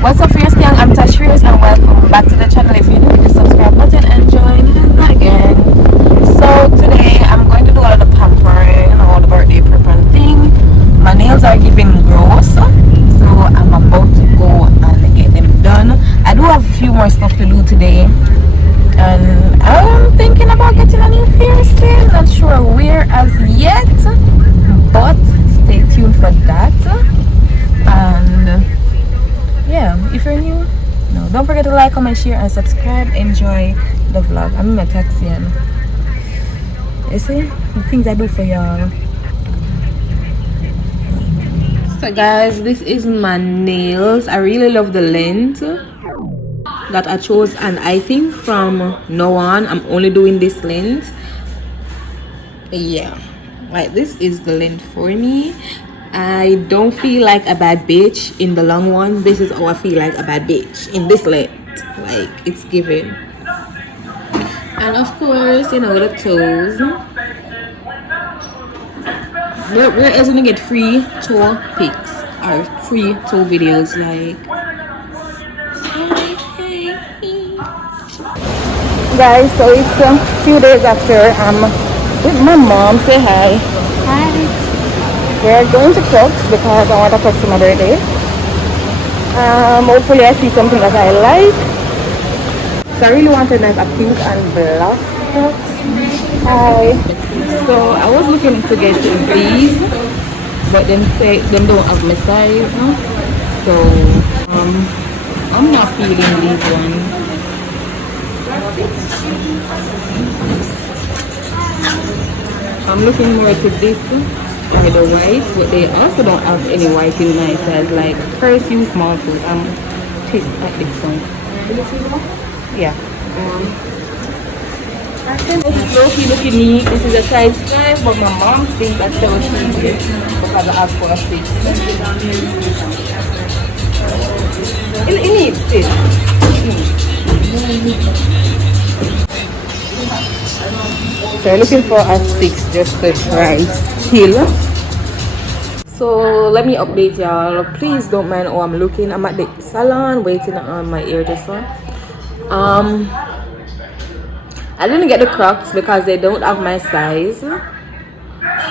What's up, Fierce Gang? I'm Tashfierce and welcome back to the channel. If you're new, hit the subscribe button and join again. So today I'm going to do all the pampering, all the birthday prep and thing. My nails are giving gross, so I'm about to go and get them done. I do have a few more stuff to do today, and I'm thinking about getting a new piercing. Not sure where as yet, but stay tuned for that. And yeah, if you're new, don't forget to like, comment, share and subscribe. Enjoy the vlog. I'm in my taxi and you see the things I do for y'all. So guys, this is my nails. I really love the length that I chose, and I think from now on I'm only doing this length. Yeah, like this is the length for me. I don't feel like a bad bitch in the long one. This is how I feel like a bad bitch in this length. Like, it's given. And of course, you know, the toes. Where else gonna get free toe pics or free toe videos? Like, guys, so it's a few days after I'm with my mom. Say hi. Hi. We're going to Crocs because I want a Crocs for my birthday. Hopefully I see something that I like. So I really wanted like a pink and black Crocs. Hi. So I was looking to get these, but them say them don't have my size. So I'm not feeling these ones. I'm looking more to this or the white, but they also don't have any white in my size. Like first use small foot. Twist at this one. Yeah. This is low-key looking neat. This is a size 5, but my mom thinks that's so easy because I have for a 6. It needs it. So I'm looking for a 6 just to try still. So let me update y'all. Please don't mind how I'm looking. I'm at the salon waiting on my hairdresser. I didn't get the Crocs because they don't have my size.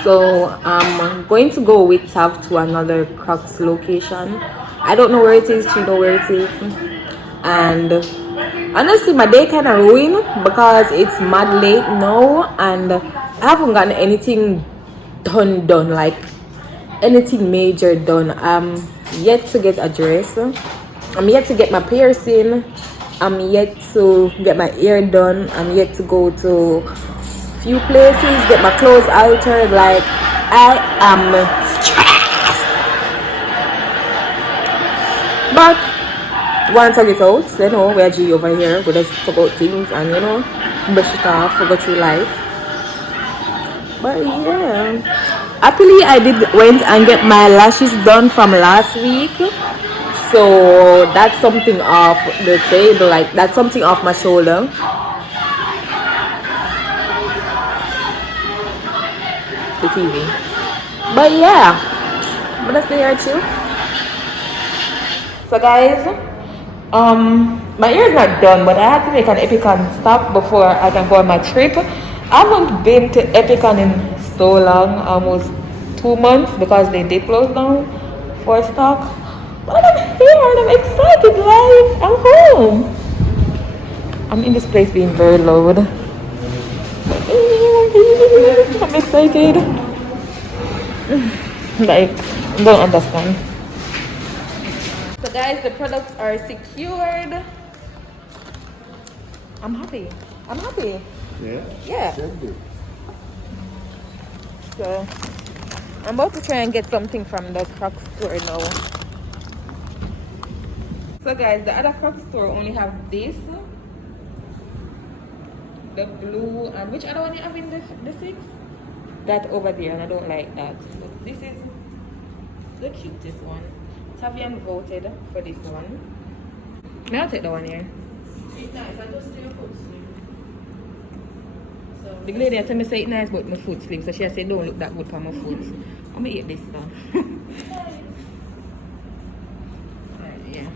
So I'm going to go with Tav to another Crocs location. I don't know where it is, she knows where it is. And honestly, my day kind of ruined because it's mad late now and I haven't gotten anything done, like anything major done. I'm yet to get a dress. I'm yet to get my piercing. I'm yet to get my hair done. I'm yet to go to few places, get my clothes altered. Like, I am stressed. But once I get out, you know, we're G over here. We just talk about things and, you know, brush it off, go through life. But yeah, happily I went and get my lashes done from last week. So that's something off the table, like that's something off my shoulder. The TV. But yeah, I'm gonna stay here too. So guys, my hair is not done, but I had to make an Epicon stop before I can go on my trip. I haven't been to Epicon in so long, almost 2 months, because they did close down for stock. But I'm here and I'm excited, like I'm home. I'm in this place being very loud. I'm excited. Like, don't understand. So guys, the products are secured. I'm happy. I'm happy. Yeah? Yeah. So I'm about to try and get something from the Crocs store now. So guys, the other Crocs store only have this, the blue, and which other one you have in the 6? That over there, and I don't like that. But this is the cutest one. Taveionn voted for this one. May I take the one here? It's nice, I just do your foot slim. So the lady told me say it's nice but my foot slim, so she said don't look that good for my foot. I'm gonna eat this stuff. Yeah.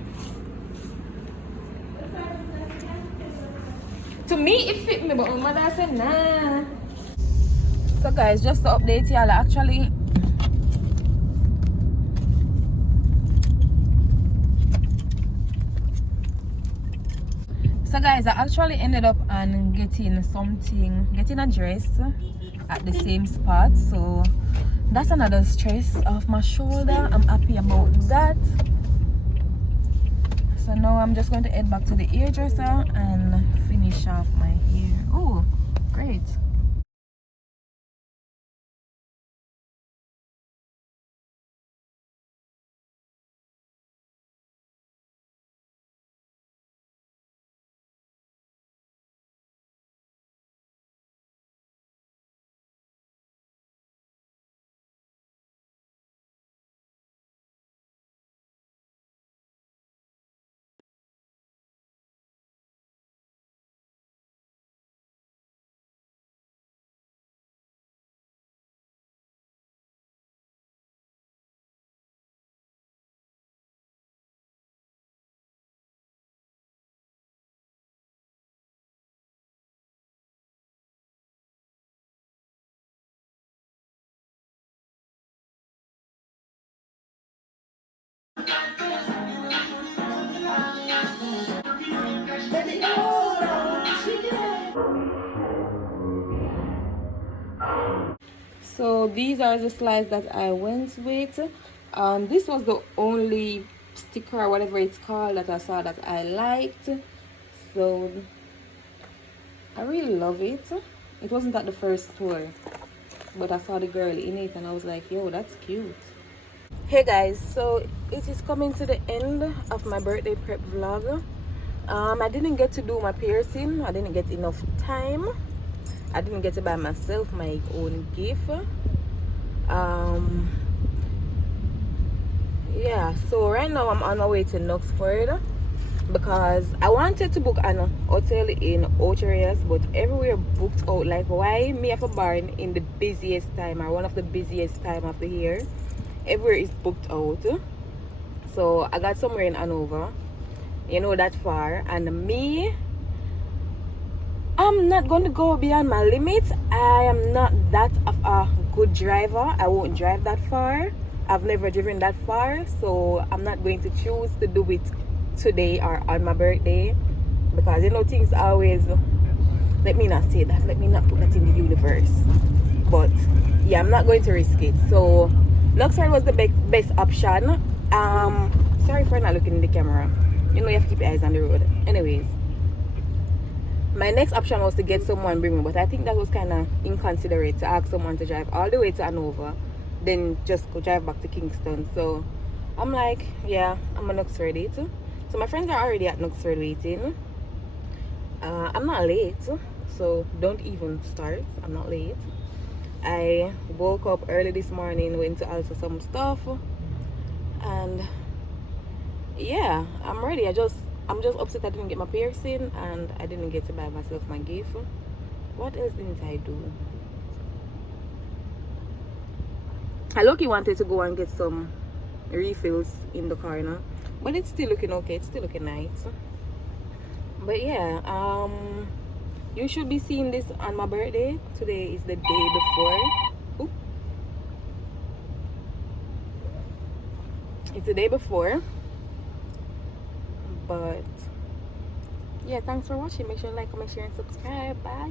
To me, it fit me, but my mother said nah. So guys, just to update y'all, actually ended up on getting a dress at the same spot. So that's another stress off my shoulder. I'm happy about that. So now I'm just going to head back to the hairdresser and finish off my hair. Oh, great. So these are the slides that I went with. This was the only sticker or whatever it's called that I saw that I liked. So I really love it. It wasn't at the first store, but I saw the girl in it and I was like, yo, that's cute. Hey guys, so it is coming to the end of my birthday prep vlog. I didn't get to do my piercing. I didn't get enough time. I didn't get to buy myself my own gift. Yeah, so right now I'm on my way to Knoxford because I wanted to book an hotel in Ocho, but everywhere booked out. Like, why me have a barn in the busiest time or one of the busiest time of the year? Everywhere is booked out. So I got somewhere in Hanover, you know, that far, and me, I'm not going to go beyond my limits. I am not that of a good driver. I won't drive that far. I've never driven that far, so I'm not going to choose to do it today or on my birthday, because you know things always, let me not say that, let me not put that in the universe, but yeah, I'm not going to risk it. So Knoxford was the best option. Sorry for not looking in the camera, you know, you have to keep your eyes on the road. Anyways, my next option was to get someone bring me, but I think that was kind of inconsiderate to ask someone to drive all the way to Hanover, then just go drive back to Kingston. So I'm like, yeah, I'm at Knoxford too. So my friends are already at Knoxford waiting. I'm not late, so don't even start. I'm not late. I woke up early this morning, went to alter some stuff, and yeah, I'm ready. I'm just upset I didn't get my piercing and I didn't get to buy myself my gift. What else didn't I do? I lucky wanted to go and get some refills in the car now, but it's still looking okay. It's still looking nice. But yeah, you should be seeing this on my birthday. Today is the day before. Oop. It's the day before. But yeah, thanks for watching. Make sure to like, comment, share, and subscribe. Bye.